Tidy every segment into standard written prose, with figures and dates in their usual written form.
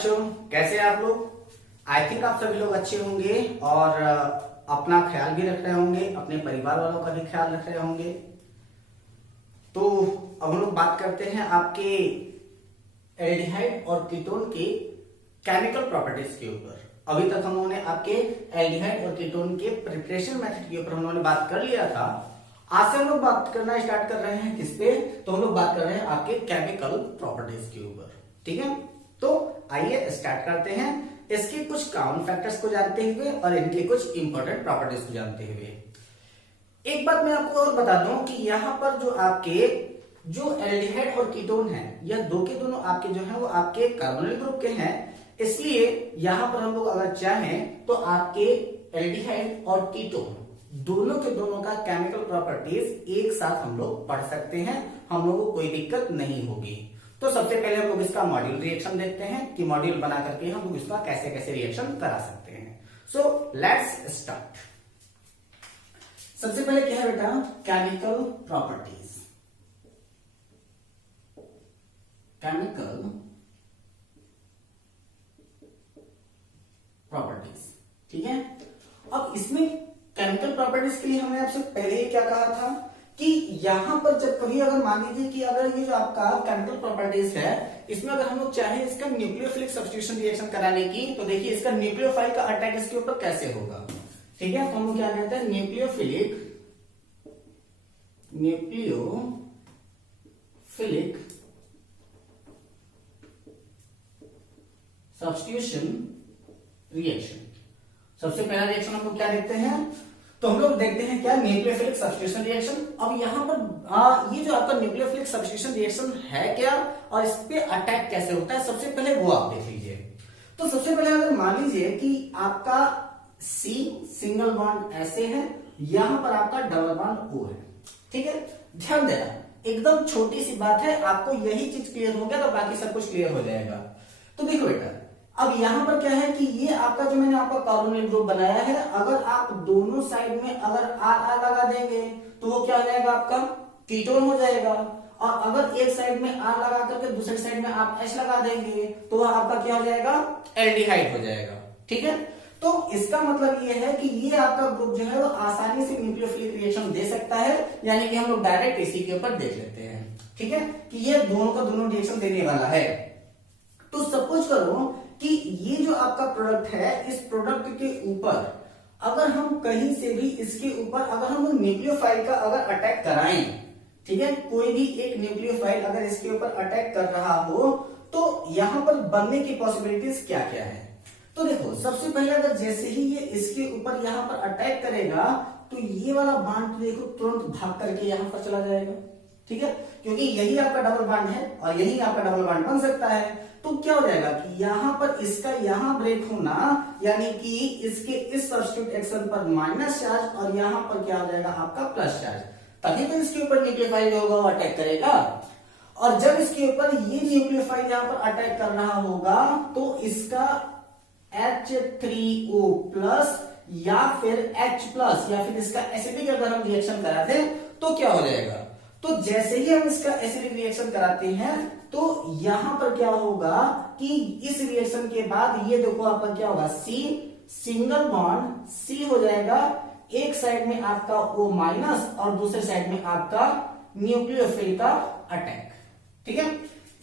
बच्चों, कैसे हैं आप लोग। आई थिंक आप सभी लोग अच्छे होंगे और अपना ख्याल भी रख रहे होंगे, अपने परिवार वालों का भी ख्याल रख रहे होंगे। तो अब हम लोग बात करते हैं आपके एल्डिहाइड और कीटोन के केमिकल प्रॉपर्टीज के ऊपर। अभी तक हम लोगों ने आपके एल्डिहाइड और कीटोन के प्रिपरेशन मेथड के ऊपर हम लोगों ने बात कर लिया था। आज से हम लोग बात करना स्टार्ट कर रहे हैं किस पे, तो हम लोग बात कर रहे हैं आपके केमिकल प्रॉपर्टीज के ऊपर। ठीक है, तो आइए स्टार्ट करते हैं इसके कुछ कॉमन फैक्टर्स को जानते हुए और इनके कुछ इंपॉर्टेंट प्रॉपर्टीज को जानते हुए। एक बात मैं आपको और बता दूं कि यहाँ पर जो आपके जो एल्डिहाइड और कीटोन है, यह दो के दोनों आपके जो है वो आपके कार्बोनिल ग्रुप के हैं। इसलिए यहां पर हम लोग अगर चाहें तो आपके एल्डिहाइड और कीटोन दोनों के दोनों का केमिकल प्रॉपर्टीज एक साथ हम लोग पढ़ सकते हैं, हम लोगों को कोई दिक्कत नहीं होगी। तो सबसे पहले हम लोग इसका मॉड्यूल रिएक्शन देखते हैं कि मॉड्यूल बना करके हम लोग इसका कैसे कैसे रिएक्शन करा सकते हैं। So let's start. सबसे पहले क्या है बेटा, केमिकल प्रॉपर्टीज। केमिकल प्रॉपर्टीज, ठीक है। अब इसमें केमिकल प्रॉपर्टीज के लिए हमने आपसे पहले ही क्या कहा था कि यहां पर जब कभी अगर मान लीजिए कि अगर ये जो आपका केमिकल प्रॉपर्टीज है, इसमें अगर हम लोग चाहे इसका न्यूक्लियोफिलिक सब्स्टिट्यूशन रिएक्शन कराने की, तो देखिए इसका न्यूक्लियोफाइल का अटैक इसके ऊपर कैसे होगा। ठीक है, तो हम लोग क्या कहते हैं, न्यूक्लियोफिलिक सब्स्टिट्यूशन रिएक्शन। सबसे पहला रिएक्शन हम लोग क्या देखते हैं, तो हम लोग देखते हैं क्या, न्यूक्लियोफिलिक सब्स्टिट्यूशन रिएक्शन। अब यहां पर ये जो आपका न्यूक्लियोफिलिक सब्स्टिट्यूशन रिएक्शन है क्या और इस पे अटैक कैसे होता है, सबसे पहले वो आप देख लीजिए। तो सबसे पहले अगर मान लीजिए कि आपका C सिंगल बॉन्ड ऐसे है, यहां पर आपका डबल बॉन्ड O है। ठीक है, ध्यान देना, एकदम छोटी सी बात है, आपको यही चीज क्लियर हो गया तो बाकी सब कुछ क्लियर हो जाएगा। तो देखो बेटा, अब यहां पर क्या है कि ये आपका जो मैंने आपका कार्बोनिल ग्रुप बनाया है, अगर आप दोनों साइड में अगर R लगा देंगे तो वो क्या हो जाएगा, आपका कीटोन हो जाएगा। और अगर एक साइड में R लगा करके दूसरी साइड में आप H लगा देंगे तो वह आपका क्या हो जाएगा, एल्डिहाइड हो जाएगा। ठीक है, तो इसका मतलब ये है कि ये आपका ग्रुप जो है वो आसानी से न्यूक्लियोफिलिक रिएक्शन दे सकता है, यानी कि हम लोग डायरेक्ट इसी के ऊपर देख लेते हैं। ठीक है, कि ये दोनों का दोनों रिएक्शन देने वाला है। तो सपोज करो कि ये जो आपका प्रोडक्ट है, इस प्रोडक्ट के ऊपर अगर हम कहीं से भी इसके ऊपर अगर हम न्यूक्लियोफाइल का अगर अटैक कराएं, ठीक है, कोई भी एक न्यूक्लियोफाइल अगर इसके ऊपर अटैक कर रहा हो तो यहां पर बनने की पॉसिबिलिटीज क्या क्या है। तो देखो, सबसे पहले अगर जैसे ही ये इसके ऊपर यहां पर अटैक करेगा तो ये वाला बांड तो देखो तुरंत भाग करके यहां पर चला जाएगा। ठीक है, क्योंकि यही आपका डबल बांड है और यही आपका डबल बांड बन सकता है। तो क्या हो जाएगा कि यहां पर इसका यहां ब्रेक होना, यानी कि इसके इस सब्स्टिट्यूट एक्शन पर माइनस चार्ज और यहां पर क्या हो जाएगा आपका प्लस चार्ज, तभी तो इसके ऊपर न्यूक्लियोफाइल जो होगा वो अटैक करेगा। और जब इसके ऊपर ये न्यूक्लियोफाइल यहां पर अटैक कर रहा होगा तो इसका H3O प्लस या फिर H प्लस या फिर इसका एसिडिक अगर हम रिएक्शन कराते हैं तो क्या हो जाएगा, तो जैसे ही हम इसका एसिडिक रिएक्शन कराते हैं तो यहां पर क्या होगा कि इस रिएक्शन के बाद ये देखो आपका क्या होगा, C सिंगल बॉन्ड C हो जाएगा, एक साइड में आपका O माइनस और दूसरे साइड में आपका न्यूक्लियोफिल का अटैक। ठीक है,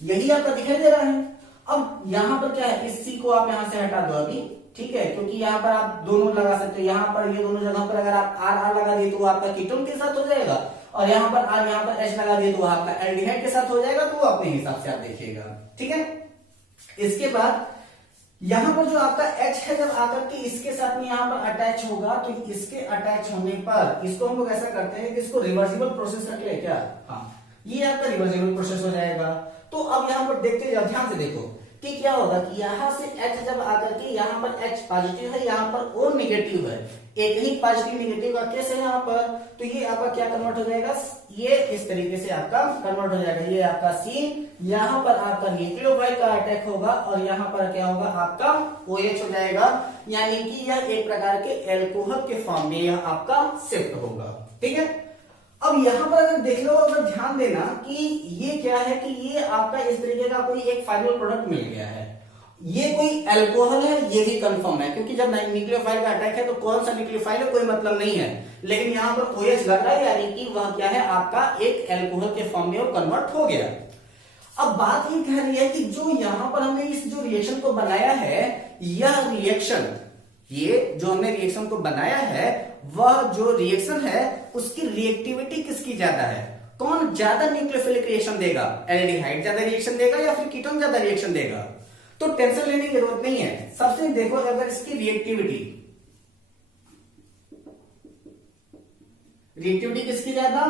यही आपका दिखाई दे रहा है। अब यहां पर क्या है, इस C को आप यहां से हटा दो अभी। ठीक है, क्योंकि यहां पर आप दोनों लगा सकते हो, यहां पर ये दोनों जगह पर अगर आप R लगा दिए तो वो आपका कीटोन के साथ हो जाएगा, और यहां पर R यहां पर H लगा दिए तो वो आपका एल्डिहाइड के साथ हो जाएगा। तो वो अपने हिसाब से आप देखिएगा। ठीक है, इसके बाद यहां पर जो आपका H है, जब आकर के इसके साथ में यहां पर अटैच होगा तो इसके अटैच होने पर इसको हम लोग ऐसा करते हैं कि इसको रिवर्सिबल प्रोसेस रख ले क्या, हाँ, ये आपका रिवर्सिबल प्रोसेस हो जाएगा। तो अब यहां पर देखते जाओ, ध्यान से देखो कि क्या होगा कि यहां से H जब आकर के यहां पर H पॉजिटिव है, यहां पर O नेगेटिव है, एक ही पॉजिटिव नेगेटिव का केस है यहां पर, तो ये आपका क्या कन्वर्ट हो जाएगा, ये इस तरीके से आपका कन्वर्ट हो जाएगा। ये आपका C, यहां पर आपका न्यूक्लियोफाइल का अटैक होगा और यहां पर क्या होगा आपका OH हो जाएगा, यानी कि यह एक प्रकार के एल्कोहल के फॉर्म में यह आपका शिफ्ट होगा। ठीक है, अब यहां पर अगर देख लो, अगर ध्यान देना कि ये क्या है कि ये आपका इस तरीके का कोई एक फाइनल प्रोडक्ट मिल गया है ये कोई अल्कोहल है, ये भी कंफर्म है, क्योंकि जब न्यूक्लियोफाइल का अटैक है तो कौन सा न्यूक्लियोफाइल है कोई मतलब नहीं है, लेकिन यहां पर OH लग रहा है, यानी कि वह क्या है आपका एक अल्कोहल के फॉर्म में कन्वर्ट हो गया। अब बात ये कह रही है कि जो यहां पर हमने इस जो रिएक्शन को बनाया है, यह रिएक्शन, ये जो हमने रिएक्शन को बनाया है, वह जो रिएक्शन है उसकी रिएक्टिविटी किसकी ज्यादा है, कौन ज्यादा न्यूक्लियोफिलिक रिएक्शन देगा, एल्डिहाइड ज्यादा रिएक्शन देगा या फिर कीटोन ज्यादा रिएक्शन देगा। तो टेंशन लेने की जरूरत नहीं है। सबसे देखो अगर इसकी रिएक्टिविटी किसकी ज्यादा,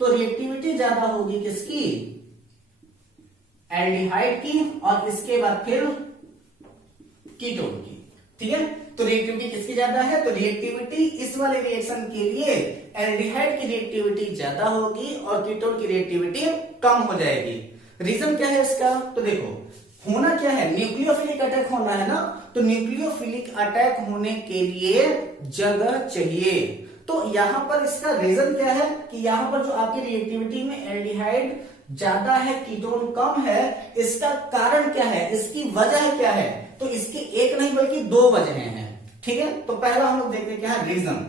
तो रिएक्टिविटी ज्यादा होगी किसकी, एल्डिहाइड की, और इसके बाद फिर कीटोन की। ठीक है, तो रिएक्टिविटी किसकी ज्यादा है, तो रिएक्टिविटी इस वाले रिएक्शन के लिए एल्डिहाइड की रिएक्टिविटी ज्यादा होगी और कीटोन की रिएक्टिविटी कम हो जाएगी। रीजन क्या है इसका, तो देखो होना क्या है, न्यूक्लियोफिलिक अटैक होना है ना, तो न्यूक्लियोफिलिक अटैक होने के लिए जगह चाहिए। तो यहां पर इसका रीजन क्या है कि यहां पर जो आपकी रिएक्टिविटी में एल्डिहाइड ज्यादा है कीटोन कम है, इसका कारण क्या है, इसकी वजह क्या है, तो इसकी एक नहीं बल्कि दो वजहें हैं। ठीक है, तो पहला हम लोग देखते हैं क्या है रीजन।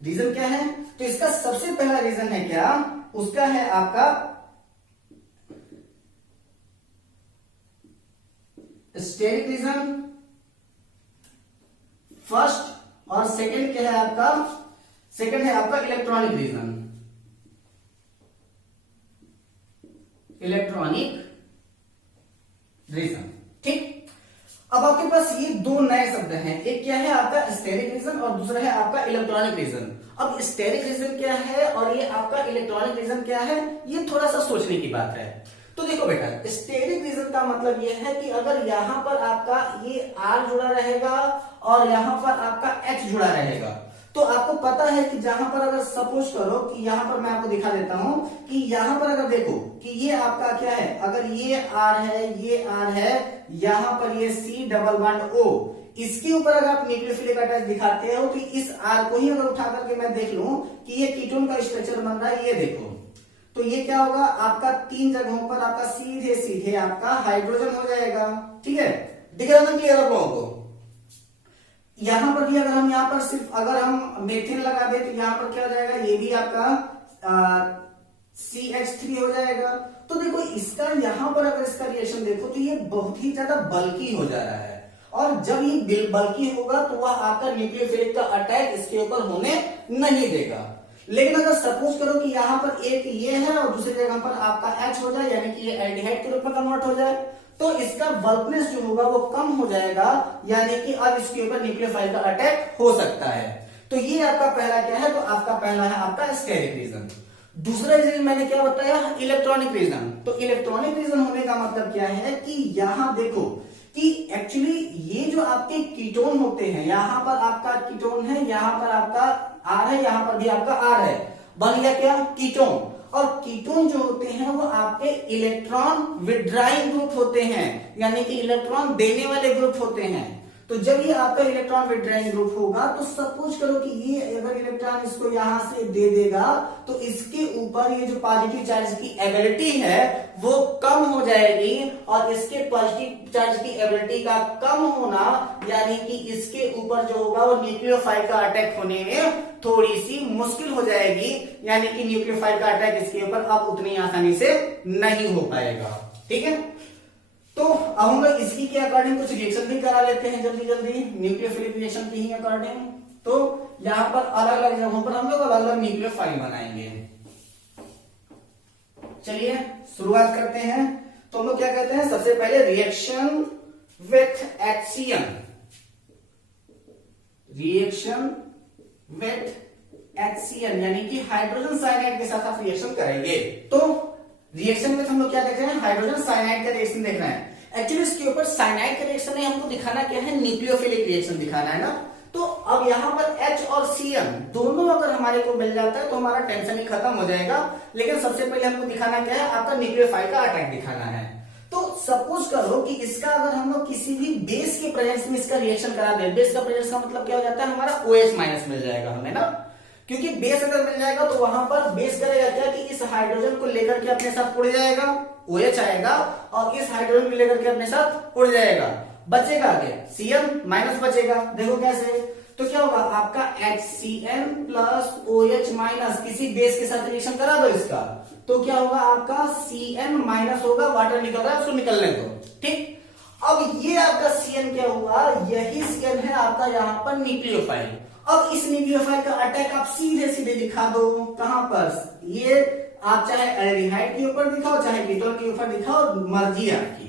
रीजन क्या है, तो इसका सबसे पहला रीजन है क्या, उसका है आपका स्टेरिक रीजन फर्स्ट, और सेकंड क्या है आपका, सेकंड है आपका इलेक्ट्रॉनिक रीजन। इलेक्ट्रॉनिक रीजन, ठीक। अब आपके पास ये दो नए शब्द हैं, एक क्या है आपका स्टेरिक रीजन और दूसरा है आपका इलेक्ट्रॉनिक रीजन। अब स्टेरिक रीजन क्या है और ये आपका इलेक्ट्रॉनिक रीजन क्या है, ये थोड़ा सा सोचने की बात है। तो देखो बेटा, स्टेरिक रीजन का मतलब ये है कि अगर यहां पर आपका ये R जुड़ा रहेगा और यहां पर आपका H जुड़ा रहेगा, तो आपको पता है कि जहां पर अगर सपोज करो कि यहां पर मैं आपको दिखा देता हूं कि यहां पर अगर देखो कि ये आपका क्या है, अगर ये R है, ये R है, यहां पर ये C डबल बॉन्ड O, इसके ऊपर अगर आप न्यूक्लियोफिलिक अटैच दिखाते हो तो इस R को ही अगर उठा करके मैं देख लूं कि ये कीटोन का स्ट्रक्चर बन रहा है, ये देखो, तो ये क्या होगा आपका तीन जगहों पर आपका सीधे सीधे आपका हाइड्रोजन हो जाएगा। ठीक है, दिख रहा है क्लियर आप लोगों को। यहां पर भी अगर हम यहां पर सिर्फ अगर हम मेथिन लगा दे तो यहां पर क्या हो जाएगा, ये भी आपका CH3 हो जाएगा। तो देखो इसका यहां पर अगर इसका रिएक्शन देखो तो ये बहुत ही ज्यादा बल्की हो जा रहा है, और जब ये बल्की होगा तो वह आपका न्यूक्लियोफिलिक का अटैक इसके ऊपर होने नहीं देगा। लेकिन अगर सपोज करो कि यहां पर एक ये है और दूसरी जगह पर आपका H हो जाए, यानी कि ये एल्डिहाइड के रूप में कन्वर्ट हो जाए, तो इसका बल्कनेस जो होगा वो कम हो जाएगा, यानी कि अब इसके ऊपर न्यूक्लियोफाइल का अटैक हो सकता है। तो ये आपका पहला क्या है, तो आपका पहला है आपका स्टेरिक रीजन। दूसरा रीजन मैंने क्या बताया, इलेक्ट्रॉनिक रीजन। तो इलेक्ट्रॉनिक रीजन होने का मतलब क्या है कि यहां देखो कि एक्चुअली ये जो आपके कीटोन होते हैं, यहां पर आपका कीटोन है, यहां पर आपका R है, यहां पर भी आपका R है, बन गया क्या कीटोन। और कीटोन जो होते हैं वो आपके इलेक्ट्रॉन विड्राइंग ग्रुप होते हैं, यानी कि इलेक्ट्रॉन देने वाले ग्रुप होते हैं। तो जब ये आपका इलेक्ट्रॉन विड्राइंग ग्रुप होगा तो सपोज करो कि ये अगर इलेक्ट्रॉन इसको यहां से दे देगा तो इसके ऊपर ये जो पॉजिटिव चार्ज की एबिलिटी है वो कम हो जाएगी, और इसके पॉजिटिव चार्ज की एबिलिटी का कम होना यानी कि इसके ऊपर जो होगा वो न्यूक्लियोफाइल का अटैक होने में थोड़ी सी मुश्किल हो जाएगी, यानी कि न्यूक्लियोफाइल का अटैक इसके ऊपर अब उतनी आसानी से नहीं हो पाएगा। ठीक है, तो अब हम लोग इसकी के अकॉर्डिंग कुछ रिएक्शन भी करा लेते हैं जल्दी जल्दी, न्यूक्लियोफिलिक रिएक्शन की ही अकॉर्डिंग। तो यहां पर अलग अलग जगहों पर हम लोग अलग अलग न्यूक्लियोफाइल बनाएंगे। चलिए शुरुआत करते हैं। तो हम लोग क्या कहते हैं, सबसे पहले reaction with HCN, reaction with HCN यानी कि हाइड्रोजन साइनाइड के साथ आप रिएक्शन करेंगे। तो रिएक्शन में हम लोग क्या देख रहे हैं, हाइड्रोजन साइनाइड का रिएक्शन देख रहे हैं। एक्चुअली इसके ऊपर साइनाइड का रिएक्शन नहीं, हमको दिखाना क्या है, न्यूक्लियोफिलिक रिएक्शन दिखाना है ना। तो अब यहां पर H और Cn दोनों अगर हमारे को मिल जाता है तो हमारा टेंशन ही खत्म हो जाएगा। लेकिन सबसे पहले हमको दिखाना क्या है, आपका न्यूक्लियोफाइल का अटैक दिखाना है। तो सपोज करो कि इसका अगर हम लोग किसी भी बेस के प्रेजेंस में इसका रिएक्शन करा दें, बेस का प्रेजेंस का मतलब क्या हो जाता है, हमारा OH माइनस मिल जाएगा हमें ना, क्योंकि बेस अगर मिल जाएगा तो वहां पर बेस करेगा क्या कि इस हाइड्रोजन को लेकर के अपने साथ उड़ जाएगा। OH आएगा और इस हाइड्रोजन को लेकर के अपने साथ उड़ जाएगा, बचेगा आगे Cn माइनस बचेगा। देखो कैसे, तो क्या होगा आपका HCN प्लस OH माइनस, किसी बेस के साथ रिएक्शन करा दो इसका, तो क्या होगा आपका Cn माइनस होगा, वाटर निकल रहा है उसको निकलने दो, ठीक। अब ये आपका Cn क्या हुआ, यही Cn है आपका यहाँ पर न्यूक्लियोफाइल। अब इस न्यूक्लियोफाइल का अटैक आप सीधे सीधे दिखा दो, कहां पर, ये आप चाहे एल्डिहाइड के ऊपर दिखाओ चाहे कीटोन के ऊपर दिखाओ, मर्जी आपकी,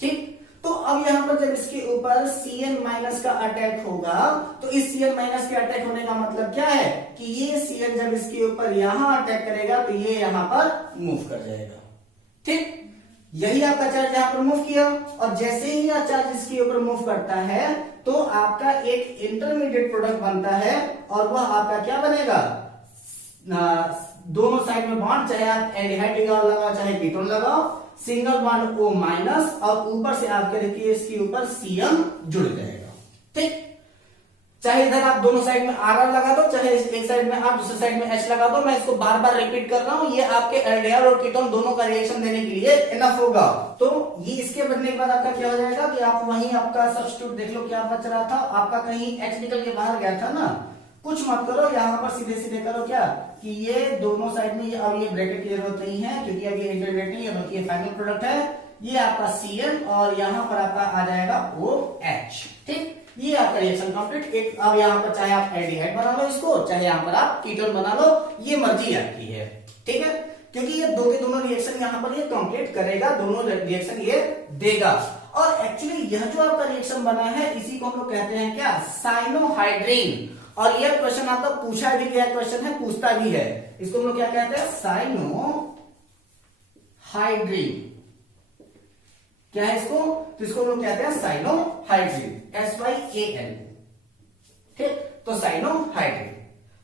ठीक। तो अब यहां पर जब इसके ऊपर Cn माइनस का अटैक होगा, तो इस Cn माइनस के अटैक होने का मतलब क्या है कि ये Cn जब इसके ऊपर यहां अटैक करेगा तो ये यहां पर मूव कर जाएगा, ठीक। यही आपका चार्ज यहां पर मूव किया, और जैसे ही यह चार्ज इसके ऊपर मूव करता है तो आपका एक इंटरमीडिएट प्रोडक्ट बनता है, और वह आपका क्या बनेगा, दोनों साइड में बॉन्ड, चाहे आप एल्डिहाइड लगाओ चाहे कीटोन लगाओ, सिंगल बॉन्ड O माइनस, और ऊपर से आपके देखिए इसके ऊपर Cn जुड़ जाएगा, ठीक। चाहे इधर आप दोनों साइड में RR लगा दो, चाहे एक साइड में आप दूसरे साइड में H लगा दो, मैं इसको बार बार रिपीट कर रहा हूं, ये आपके एल्डिहाइड और कीटोन दोनों का रिएक्शन देने के लिए इनफ होगा। तो ये इसके बनने के बाद आपका क्या हो जाएगा कि आप वहीं आपका सब्स्टिट्यूट देख लो क्या बच रहा था, आपका कहीं H निकल के बाहर गया था ना, कुछ मत करो, यहां पर सीधे सीधे करो क्या कि ये दोनों साइड में अब ये ब्रैकेट की जरूरत नहीं है, क्योंकि अब ये इंटरमीडिएट नहीं है बल्कि ये फाइनल प्रोडक्ट है, ये आपका Cn और यहां पर आपका आ जाएगा OH, ठीक। ये आपका रिएक्शन कंप्लीट। एक अब यहाँ पर चाहे आप एल्डिहाइड बना लो इसको, चाहे यहाँ पर आप कीटोन बना लो, ये मर्जी आपकी है, ठीक है, क्योंकि ये दो के दोनों रिएक्शन यहाँ पर ये कंप्लीट करेगा, दोनों रिएक्शन ये देगा। और एक्चुअली यह जो आपका रिएक्शन बना है इसी को हम लोग कहते हैं क्या, साइनोहाइड्रीन। और यह क्वेश्चन आपका पूछा भी गया क्वेश्चन है, पूछता भी है, इसको हम लोग क्या कहते हैं, साइनोहाइड्रीन। क्या है इसको, तो इसको हम लोग कहते हैं साइनोहाइड्रीन, SYAN, ठीक। तो साइनोहाइड्रीन।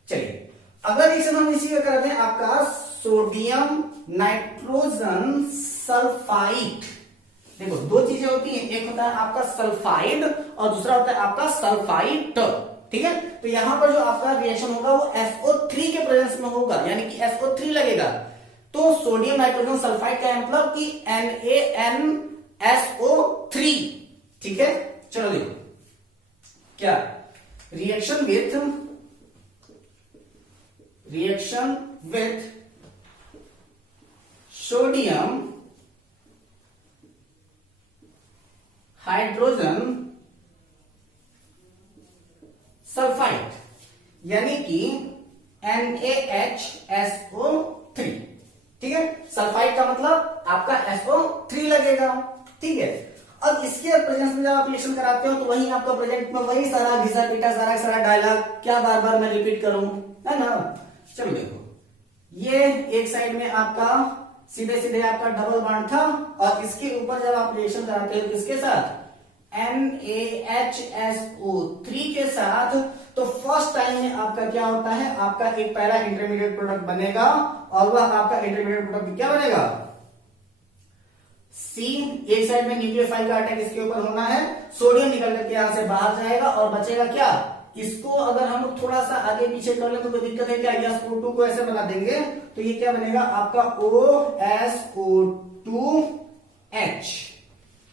चलिए अगर इसे हम इसी में करते हैं आपका सोडियम नाइट्रोजन सल्फाइड। देखो दो चीजें होती हैं, एक होता है आपका सल्फाइड और दूसरा होता है आपका सल्फाइट, ठीक है। तो यहां पर जो आपका रिएक्शन होगा वो SO3 के प्रेजेंस में होगा, यानी कि SO3 लगेगा। तो सोडियम नाइट्रोजन सल्फाइड का मतलब कि NaNSO3, ठीक है। चलो देखो क्या, reaction with sodium hydrogen sulphide, यानी कि NaHSO3, ठीक है। सल्फाइड का मतलब आपका SO3 लगेगा, ठीक है। अब इसके प्रेजेंस में जब आप रिएक्शन कराते हो तो वही आपका प्रोजेक्ट में वही सारा घिसा पीटा सारा डायलॉग क्या बार बार मैं रिपीट करूं, है ना। चलो देखो, ये एक साइड में आपका सीधे सीधे आपका डबल बॉन्ड था, और इसके ऊपर जब आप रिएक्शन कराते हो किसके साथ, NaHSO3 के साथ, तो फर्स्ट टाइम में आपका क्या होता है, आपका एक पहला इंटरमीडिएट प्रोडक्ट बनेगा, और वह आपका इंटरमीडिएट प्रोडक्ट क्या बनेगा, C। एक साइड में न्यूक्लियोफाइल का अटैक इसके ऊपर होना है, सोडियम निकल करके यहां से बाहर जाएगा, और बचेगा क्या, इसको अगर हम लोग थोड़ा सा आगे पीछे कर ले तो कोई दिक्कत है क्या, SO2 को ऐसे बना देंगे तो ये क्या बनेगा आपका OSO2H,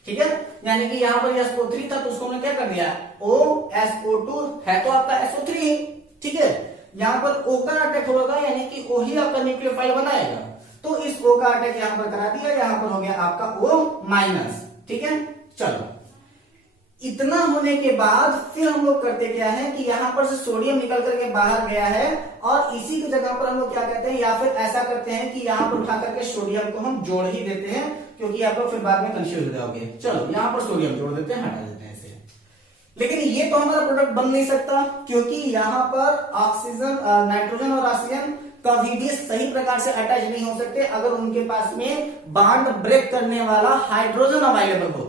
ठीक है। यानी कि यहां पर SO3 था तो उसको हमने क्या कर दिया, OSO2 है तो आपका SO3 ही, ठीक है। यहां पर O का अटैक होगा, यानी कि O ही आपका न्यूक्लियोफाइल बनाएगा, तो इस O का अटैक यहां पर करा दिया, यहां पर हो गया आपका O माइनस, ठीक है। चलो इतना होने के बाद फिर हम लोग करते क्या है कि यहां पर से सोडियम निकल करके बाहर गया है, और इसी की जगह पर हम लोग क्या कहते हैं, या फिर ऐसा करते हैं कि यहां पर उठा करके सोडियम को हम जोड़ ही देते हैं, क्योंकि आप लोग फिर बाद में कंफ्यूज हो जाओगे। चलो यहां पर सोडियम जोड़ देते हैं, हटा देते हैं इसे। लेकिन ये तो हमारा प्रोडक्ट बन नहीं सकता, क्योंकि यहां पर ऑक्सीजन नाइट्रोजन और ऑक्सीजन कभी भी सही प्रकार से अटैच नहीं हो सकते अगर उनके पास में बॉन्ड ब्रेक करने वाला हाइड्रोजन अवेलेबल हो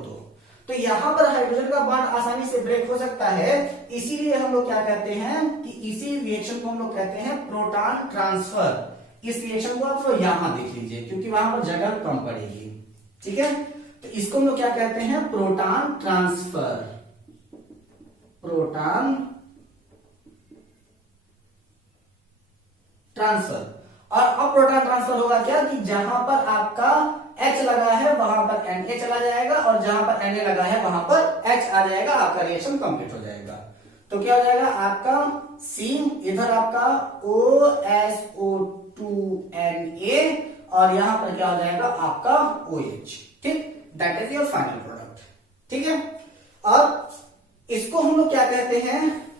तो यहां पर हाइड्रोजन का बॉन्ड आसानी से ब्रेक हो सकता है। इसीलिए हम लोग क्या कहते हैं कि इसी रिएक्शन को हम लोग कहते हैं प्रोटॉन ट्रांसफर। इस रिएक्शन को आप लोग यहां देख लीजिए, क्योंकि वहां पर जगह कम पड़ेगी, ठीक है। तो इसको हम लोग क्या कहते हैं, प्रोटॉन ट्रांसफर, प्रोटॉन ट्रांसफर। और अब प्रोटॉन ट्रांसफर होगा क्या कि जहां पर आपका H लगा है वहां पर Na चला जाएगा और जहां पर Na लगा है वहां पर H आ जाएगा, आपका रिएक्शन कंप्लीट हो जाएगा। तो क्या हो जाएगा आपका C, इधर आपका OSO2Na और यहां पर क्या हो जाएगा आपका OH। ठीक, that is your final product. ठीक है, और इसको हम लोग क्या कहते हैं,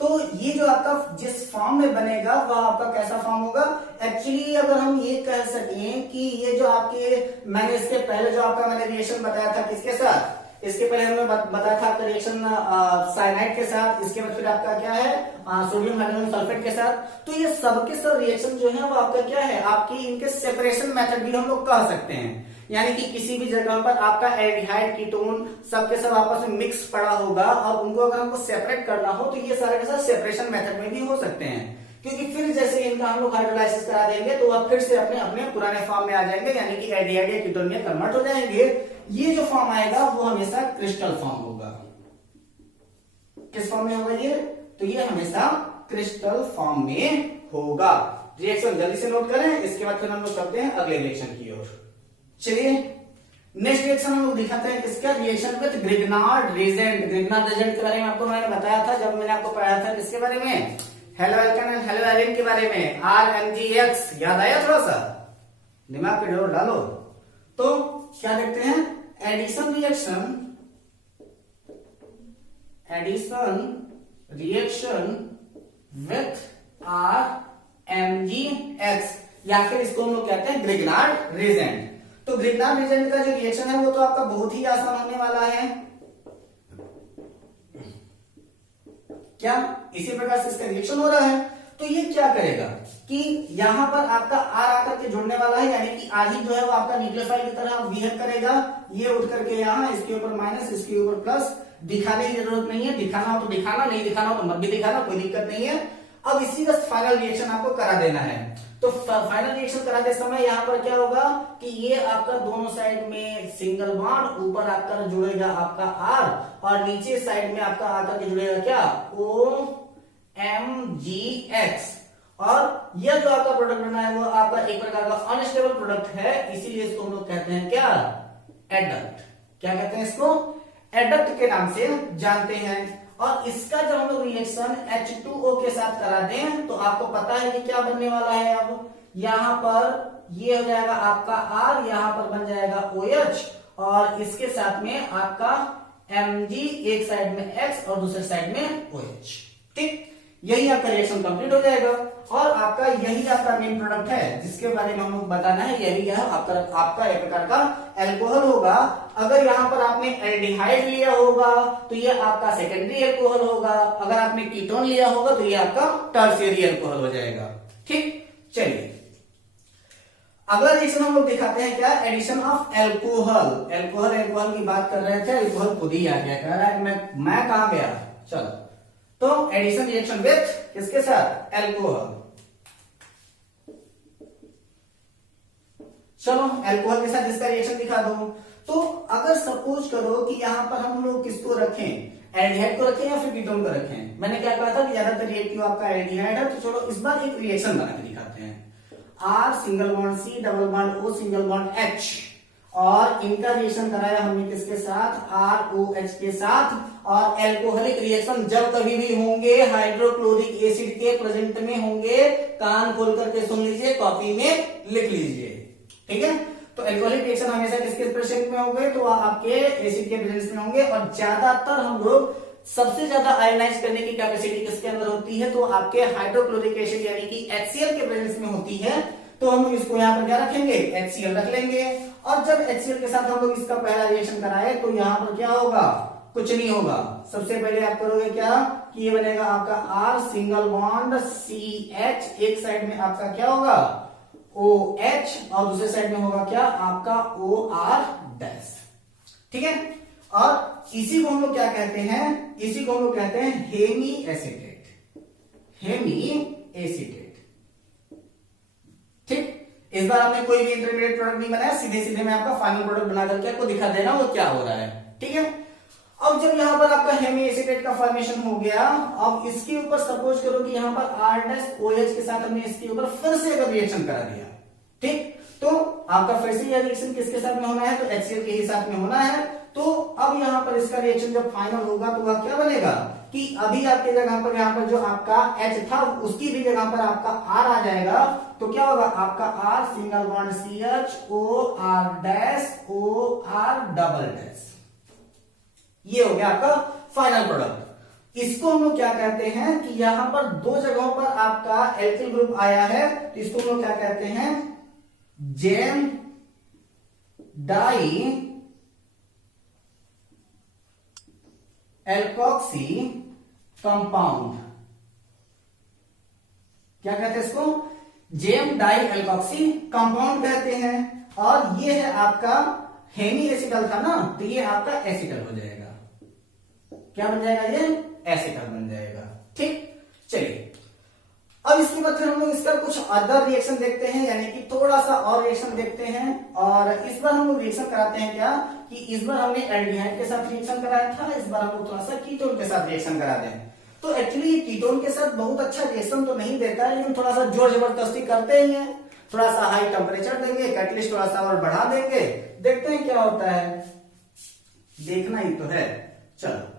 तो ये जो आपका जिस फॉर्म में बनेगा वह आपका कैसा फॉर्म होगा। एक्चुअली अगर हम ये कह सकें कि ये जो आपके, मैंने इसके पहले जो आपका मैंने रिएक्शन बताया था किसके साथ, इसके पहले हमने बताया था आपका रिएक्शन साइनाइड के साथ, इसके बाद फिर आपका क्या है सोडियम हाइड्रोजन सल्फेट के साथ। तो ये सबके सब रिएक्शन जो है वो आपका क्या है, आपकी इनके सेपरेशन मेथड भी हम लोग कह सकते हैं। यानी कि किसी भी जगह पर आपका एल्डिहाइड कीटोन सबके सब आपस में मिक्स पड़ा होगा और उनको अगर हमको सेपरेट करना हो तो ये सारे के साथ सेपरेशन मेथड में भी हो सकते हैं, क्योंकि फिर जैसे इनका हम लोग हाइड्रोलाइसिस करा देंगे तो वह फिर से अपने अपने पुराने फॉर्म में आ जाएंगे, यानी कि एल्डिहाइड या कीटोन में कन्वर्ट हो जाएंगे। ये जो फॉर्म आएगा वो हमेशा क्रिस्टल फॉर्म होगा। किस फॉर्म में होगा ये, तो ये हमेशा क्रिस्टल फॉर्म में होगा। रिएक्शन जल्दी से नोट करें, इसके बाद फिर हम लोग चलते हैं अगले रिएक्शन की ओर। चलिए नेक्स्ट रिएक्शन हम लोग दिखाते हैं किसका, reaction with Grignard reagent. Grignard reagent के बारे में आपको मैंने बताया था जब मैंने आपको पढ़ाया था किसके बारे में, halo alkane and hello Erin के बारे में, RMgX। याद आया थोड़ा सा, दिमाग पे जोर डालो। तो क्या देखते हैं, एडिशन रिएक्शन विथ RMgX, या फिर इसको हम लोग कहते हैं ग्रिग्नार्ड रिएजेंट। तो ग्रिग्नार्ड रिएजेंट का जो रिएक्शन है वो तो आपका बहुत ही आसान होने वाला है। क्या इसी प्रकार से इसका रिएक्शन हो रहा है, तो ये क्या करेगा कि यहां पर आपका R आकर के जुड़ने वाला है, यानी कि R ही जो है वो आपका न्यूक्लियोफाइल की तरह बिहेव करेगा। ये उठ करके यहाँ इसके ऊपर माइनस, इसके ऊपर प्लस, दिखाने की जरूरत नहीं है, दिखाना हो तो दिखाना, नहीं दिखाना हो तो मत भी दिखाना, कोई दिक्कत नहीं है। अब इसी का फाइनल रिएक्शन आपको करा देना है। तो फाइनल रिएक्शन कराते समय यहाँ पर क्या होगा कि ये आपका दोनों साइड में सिंगल बॉन्ड, ऊपर आपका जुड़ेगा आपका R और नीचे साइड में आपका आकर के जुड़ेगा क्या OMgX। और यह जो आपका प्रोडक्ट बना है वो आपका एक प्रकार का अनस्टेबल प्रोडक्ट है, इसीलिए इसको हम लोग कहते हैं क्या, एडक्ट। क्या कहते हैं इसको, एडक्ट के नाम से जानते हैं। और इसका जब हम लोग रिएक्शन H2O के साथ करा दें तो आपको पता है कि क्या बनने वाला है। अब यहां पर ये हो जाएगा आपका R, यहां पर बन जाएगा OH और इसके साथ में आपका Mg, एक साइड में X और दूसरे साइड में OH। ठीक, यही आपका रिएक्शन कंप्लीट हो जाएगा और आपका यही आपका मेन प्रोडक्ट है जिसके बारे में हम लोग बताना है। यही है आपका एक प्रकार का एल्कोहल होगा। अगर यहाँ पर आपने एल्डिहाइड लिया होगा तो ये आपका सेकेंडरी एल्कोहल होगा, अगर आपने कीटोन लिया होगा तो ये आपका टर्शियरी एल्कोहल हो जाएगा। ठीक, चलिए अगला रिएक्शन हम लोग दिखाते हैं क्या, एडिशन ऑफ एल्कोहल। एल्कोहल की बात कर रहे थे, एल्कोहल खुद ही आ गया, कह रहा है मैं कहां गया। चलो, तो एडिशन रिएक्शन विथ किसके साथ, एल्कोहल। चलो एल्कोहल के साथ इसका रिएक्शन दिखा दो। तो अगर सपोज करो कि यहां पर हम लोग किसको रखें, एल्डिहाइड को रखें या फिर कीटोन को रखें। मैंने क्या कहा था कि ज्यादातर रिएक्टिव आपका एल्डिहाइड है, तो चलो इस बार एक रिएक्शन बना के दिखाते हैं। R single bond C, double bond O, single bond H, और इनका रिएक्शन कराया हमने किसके साथ, ROH के साथ। और एल्कोहलिक रिएक्शन जब कभी भी होंगे हाइड्रोक्लोरिक एसिड के प्रेजेंट में होंगे, कान खोल करके सुन लीजिए, कॉपी में लिख लीजिए। ठीक है, तो एल्कोहलिक रिएक्शन हमेशा किसके प्रेजेंट में होंगे, तो आपके एसिड के प्रेजेंस में होंगे। और ज्यादातर हम लोग सबसे ज्यादा आयोनाइज करने की कैपेसिटी किसके अंदर होती है, तो आपके हाइड्रोक्लोरिक एसिड यानी कि HCl के प्रेजेंस में होती है। तो हम इसको यहाँ पर क्या रखेंगे, HCl रख लेंगे। और जब HCl के साथ हम लोग इसका पहला रिएक्शन कराए तो यहाँ पर क्या होगा, कुछ नहीं होगा। सबसे पहले आप करोगे क्या कि ये बनेगा आपका R सिंगल बॉन्ड CH, एक साइड में आपका क्या होगा OH और दूसरे साइड में होगा क्या आपका OR डैश। ठीक है, और इसी को हम लोग क्या कहते हैं, इसी को हम लोग कहते हैं हेमी एसीटेट। ठीक, इस बार हमने कोई भी इंटरमीडिएट प्रोडक्ट नहीं बनाया, सीधे सीधे मैं आपका फाइनल प्रोडक्ट बना करके आपको दिखा दे रहा हूं वो क्या हो रहा है। ठीक है, अब जब यहां पर आपका हेमी एसीटेट का फॉर्मेशन हो गया, अब इसके ऊपर सपोज करो कि यहां पर R OH के साथ हमने इसके ऊपर फिर से अगर रिएक्शन करा दिया। ठीक, तो आपका फिर से यह रिएक्शन किसके साथ में होना है, तो HCl के ही साथ में होना है। तो अब यहाँ पर इसका रिएक्शन जब फाइनल होगा तो वह क्या बनेगा कि अभी आपके जगह पर यहाँ पर जो आपका H था उसकी भी जगह पर आपका R आ जाएगा। तो क्या होगा आपका R single bond CH OR dash OR double dash, ये हो गया आपका फाइनल प्रोडक्ट। इसको हम लोग क्या कहते हैं कि यहां पर दो जगहों पर आपका एल्किल ग्रुप आया है, तो इसको हम लोग क्या कहते हैं, जेम डाई एल्कोक्सी कंपाउंड, क्या कहते हैं इसको, जेम डाई एल्कोक्सी कंपाउंड कहते हैं। और ये है आपका हेमी एसिटल था ना, तो ये आपका एसिटल हो जाएगा, क्या बन जाएगा, ये एसिटल बन जाएगा। ठीक, चलिए अब इसके बाद फिर हम लोग इसका कुछ अदर रिएक्शन देखते हैं, यानी कि थोड़ा सा और रिएक्शन देखते हैं। और इस बार हम लोग रिएक्शन कराते हैं क्या कि इस बार हमने एल्डिहाइड के साथ रिएक्शन कराया था, इस बार हम लोग थोड़ा सा कीटोन के साथ रिएक्शन कराते हैं। तो एक्चुअली ये कीटोन के साथ बहुत अच्छा रिएक्शन तो नहीं देता है, लेकिन थोड़ा सा जोर जबरदस्ती करते ही है, थोड़ा सा हाई टेम्परेचर देंगे, कैटलिस्ट थोड़ा सा और बढ़ा देंगे, देखते हैं क्या होता है, देखना ही तो है। चलो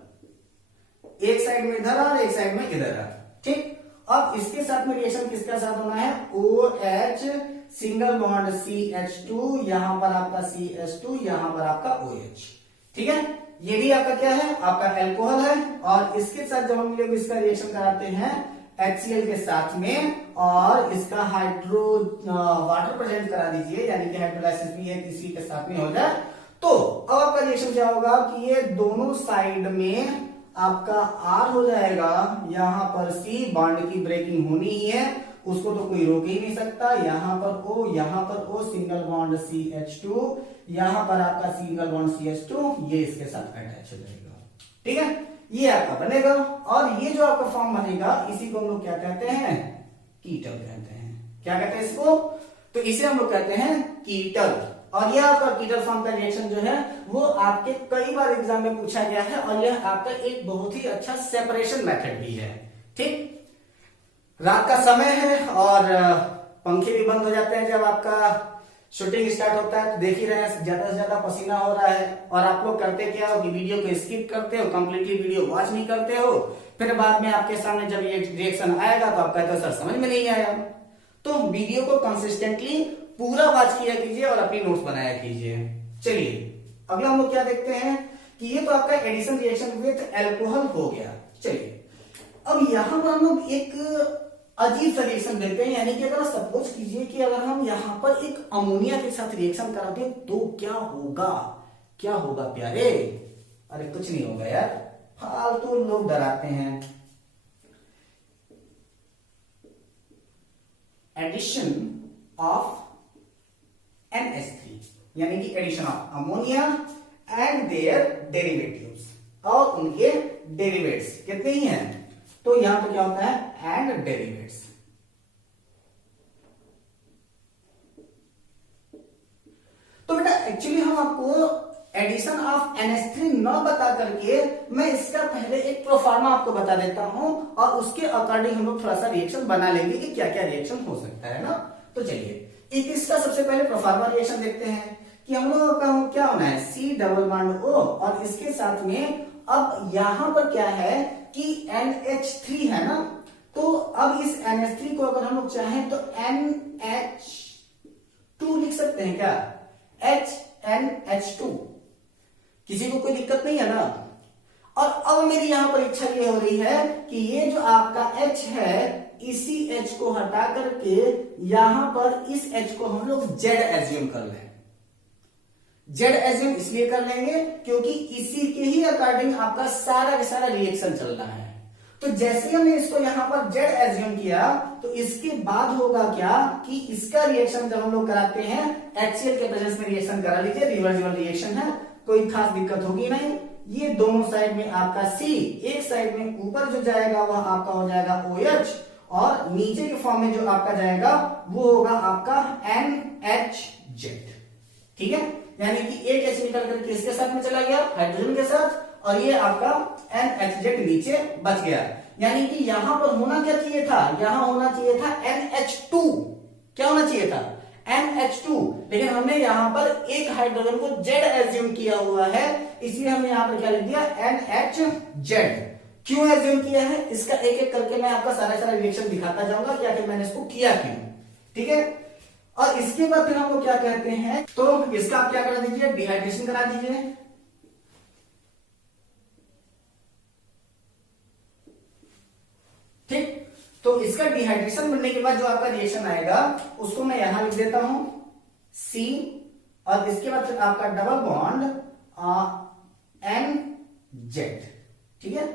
एक साइड में इधर और एक साइड में इधर आ, ठीक। अब इसके साथ में रिएक्शन किसका साथ होना है, OH सिंगल बॉन्ड CH2, यहां पर आपका CH2, यहां पर आपका OH, ठीक है। ये भी आपका क्या है, आपका एल्कोहल है। और इसके साथ जब हम लोग इसका रिएक्शन कराते हैं HCl के साथ में, और इसका हाइड्रो वाटर प्रेजेंट करा दीजिए, यानी कि हाइड्रोलाइसिस भी है किसी के साथ में हो जाए, तो अब आपका रिएक्शन क्या होगा कि ये दोनों साइड में आपका R हो जाएगा, यहां पर C बॉन्ड की ब्रेकिंग होनी ही है, उसको तो कोई रोक ही नहीं सकता। यहां पर O, यहां पर O सिंगल बॉन्ड CH2, यहां पर आपका सिंगल बॉन्ड CH2, ये इसके साथ अटैच हो जाएगा, ठीक है, ये आपका बनेगा। और ये जो आपका फॉर्म बनेगा इसी को हम लोग क्या कहते हैं, कीटल कहते हैं। क्या कहते हैं इसको, तो इसे हम लोग कहते हैं कीटल। और यह आपका कीटल फॉर्म का रिएक्शन जो है वो आपके कई बार एग्जाम में पूछा गया है, और यह आपका एक बहुत ही अच्छा सेपरेशन मेथड भी है, ठीक। रात का समय है और पंखे भी बंद हो जाते हैं जब आपका शूटिंग स्टार्ट होता है, तो देख ही रहे हैं ज्यादा से ज्यादा पसीना हो रहा है। और आप लोग करते क्या हो कि वीडियो को स्किप करते हो, कंप्लीटली वीडियो वॉच नहीं करते हो, फिर बाद में आपके सामने जब ये रिएक्शन आएगा तो आप कहते हो सर समझ में नहीं आया। तो वीडियो को कंसिस्टेंटली पूरा वॉच किया कीजिए और अपनी नोट्स बनाया कीजिए। चलिए अगला हम लोग क्या देखते हैं कि ये तो आपका एडिशन रिएक्शन विथ एल्कोहल हो गया। चलिए अब यहां पर हम लोग एक अजीब सा रिएक्शन देखते हैं, यानी कि अगर सपोज कीजिए कि अगर हम यहां पर एक अमोनिया के साथ रिएक्शन कराते हैं तो क्या होगा, क्या होगा प्यारे, अरे कुछ नहीं होगा यार, फालतू लोग डराते हैं। एडिशन ऑफ NH3 यानी कि addition of ammonia and their derivatives, और उनके डेरिवेट्स कितने ही हैं, तो यहां पर क्या होता है एंड डेरिवेट्स। तो बेटा एक्चुअली हम आपको एडिशन ऑफ NH3 न बता करके मैं इसका पहले एक प्रोफार्मा आपको बता देता हूं, और उसके अकॉर्डिंग हम लोग थोड़ा सा रिएक्शन बना लेंगे कि क्या क्या रिएक्शन हो सकता है ना। तो चलिए एक इसका सबसे पहले प्रोफार्मा रिएक्शन देखते हैं कि हम लोगों का क्या होना है, C डबल बॉन्ड O, और इसके साथ में अब यहां पर क्या है कि NH3 है ना, तो अब इस NH3 को अगर हम लोग चाहें तो NH2 लिख सकते हैं क्या, HNH2, किसी को कोई दिक्कत नहीं है ना। और अब मेरी यहां पर इच्छा ये हो रही है कि ये जो आपका H है इसी H को हटा करके यहां पर इस H को हम लोग Z एज्यूम कर लें। Z एज्यूम इसलिए कर लेंगे क्योंकि इसी के ही अकॉर्डिंग आपका सारा का सारा रिएक्शन चल रहा है। तो जैसे हमने इसको यहां पर Z एज्यूम किया तो इसके बाद होगा क्या कि इसका रिएक्शन जब हम लोग कराते हैं HCl के प्रेजेंस में रिएक्शन करा लीजिए, रिवर्सिबल रिएक्शन है, कोई खास दिक्कत होगी नहीं। ये दोनों साइड में आपका C, एक साइड में ऊपर जो जाएगा वह आपका हो जाएगा OH, और नीचे के फॉर्म में जो आपका जाएगा वो होगा आपका NHZ, ठीक है। यानी कि एक H निकल करके इसके साथ में चला गया हाइड्रोजन के साथ, और ये आपका NHZ नीचे बच गया। यानी कि यहां पर होना क्या चाहिए था, यहां होना चाहिए था NH2, क्या होना चाहिए था NH2, लेकिन हमने यहां पर एक हाइड्रोजन को Z एज्यूम किया हुआ है, इसलिए हमने यहां पर क्या लिख दिया NHZ। क्यों एज्यूम किया है इसका एक एक करके मैं आपका सारा रिएक्शन दिखाता जाऊंगा कि आखिर मैंने इसको किया क्यों। ठीक है, और इसके बाद फिर हम लोग क्या कहते हैं, तो इसका आप क्या करा दीजिए, डिहाइड्रेशन करा दीजिए। ठीक, तो इसका डिहाइड्रेशन बनने के बाद जो आपका रिएक्शन आएगा उसको मैं यहां लिख देता हूं C, और इसके बाद फिर आपका डबल बॉन्ड NZ। ठीक है,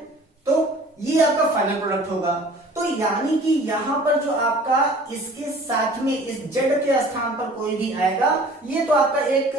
तो ये आपका फाइनल प्रोडक्ट होगा। तो यानी कि यहां पर जो आपका इसके साथ में इस Z के स्थान पर कोई भी आएगा, ये तो आपका एक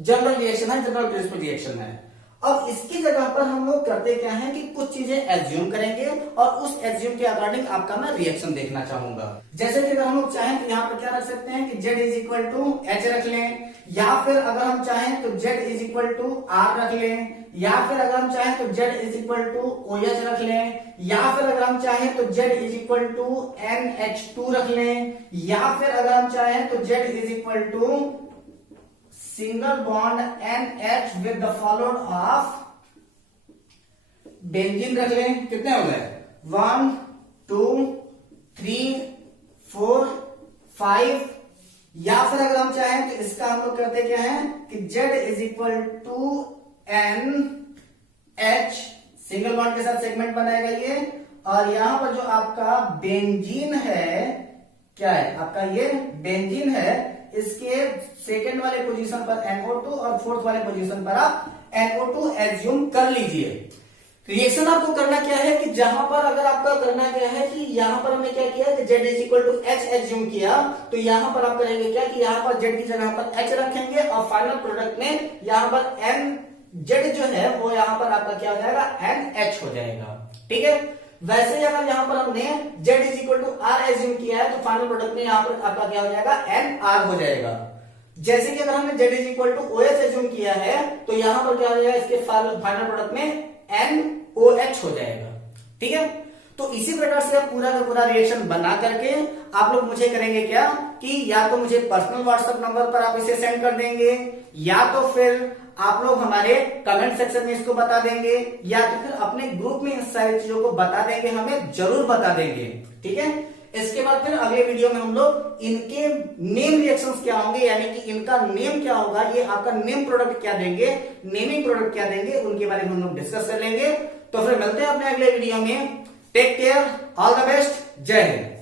जनरल रिएक्शन है, जनरल प्रिंसिपल रिएक्शन है। अब इसकी जगह पर हम लोग करते क्या है कि कुछ चीजें एज्यूम करेंगे और उस एज्यूम के अकॉर्डिंग आपका मैं रिएक्शन देखना चाहूंगा। जैसे कि अगर हम लोग चाहें तो यहाँ पर क्या रख सकते हैं कि Z is equal to H रख लें, या फिर अगर हम चाहें तो Z is equal to R रख लें, या फिर अगर हम चाहें तो Z is equal to OH रख लें, या फिर अगर हम चाहें तो Z is equal to NH2 रख लें, या फिर अगर हम चाहें तो Z is equal to single bond NH with the followed of benzene रख लें। कितने हो गए, 1 2 3 4 5, या फिर अगर हम चाहें तो इसका हम लोग करते क्या है कि Z is equal to NH, single bond के साथ सेगमेंट बनाएगा ये, और यहां पर जो आपका बेंजीन है, क्या है आपका ये बेंजीन है, इसके सेकेंड वाले पोजीशन पर NO2 और फोर्थ वाले पोजीशन पर आप NO2 एज्यूम कर लीजिए। रिएक्शन आपको करना क्या है कि जहां पर अगर आपका करना क्या है कि यहां पर हमने क्या किया कि Z is equal to H assume किया, तो यहां पर आप करेंगे क्या कि यहां पर Z की जगह पर H रखेंगे और फाइनल प्रोडक्ट में यहां पर NZ जो है वो यहां पर आपका क्या हो जाएगा NH हो जाएगा। ठीक है, वैसे ही अगर यहां पर हमने Z is equal to R assume किया है तो फाइनल प्रोडक्ट में यहां पर आपका क्या हो जाएगा NR हो जाएगा। जैसे कि अगर हमने Z is equal to OH assume किया है तो यहां पर क्या हो जाएगा, इसके फाइनल प्रोडक्ट में NOH हो जाएगा। ठीक है, तो इसी प्रकार से आप पूरा का पूरा रिएक्शन बना करके आप लोग मुझे करेंगे क्या कि या तो मुझे पर्सनल व्हाट्सएप नंबर पर आप इसे सेंड कर देंगे, या तो फिर आप लोग हमारे कमेंट सेक्शन में इसको बता देंगे, या तो फिर अपने ग्रुप में इन सारी चीजों को बता देंगे, हमें जरूर बता देंगे। ठीक है, इसके बाद फिर अगले वीडियो में हम लोग इनके नेम रिएक्शंस क्या होंगे, यानी कि इनका नेम क्या होगा, ये आपका नेम प्रोडक्ट क्या देंगे, नेमिंग प्रोडक्ट क्या देंगे, उनके बारे में हम लोग डिस्कस कर लेंगे। तो फिर मिलते हैं अपने अगले वीडियो में। Take care, all the best, जय हिंद।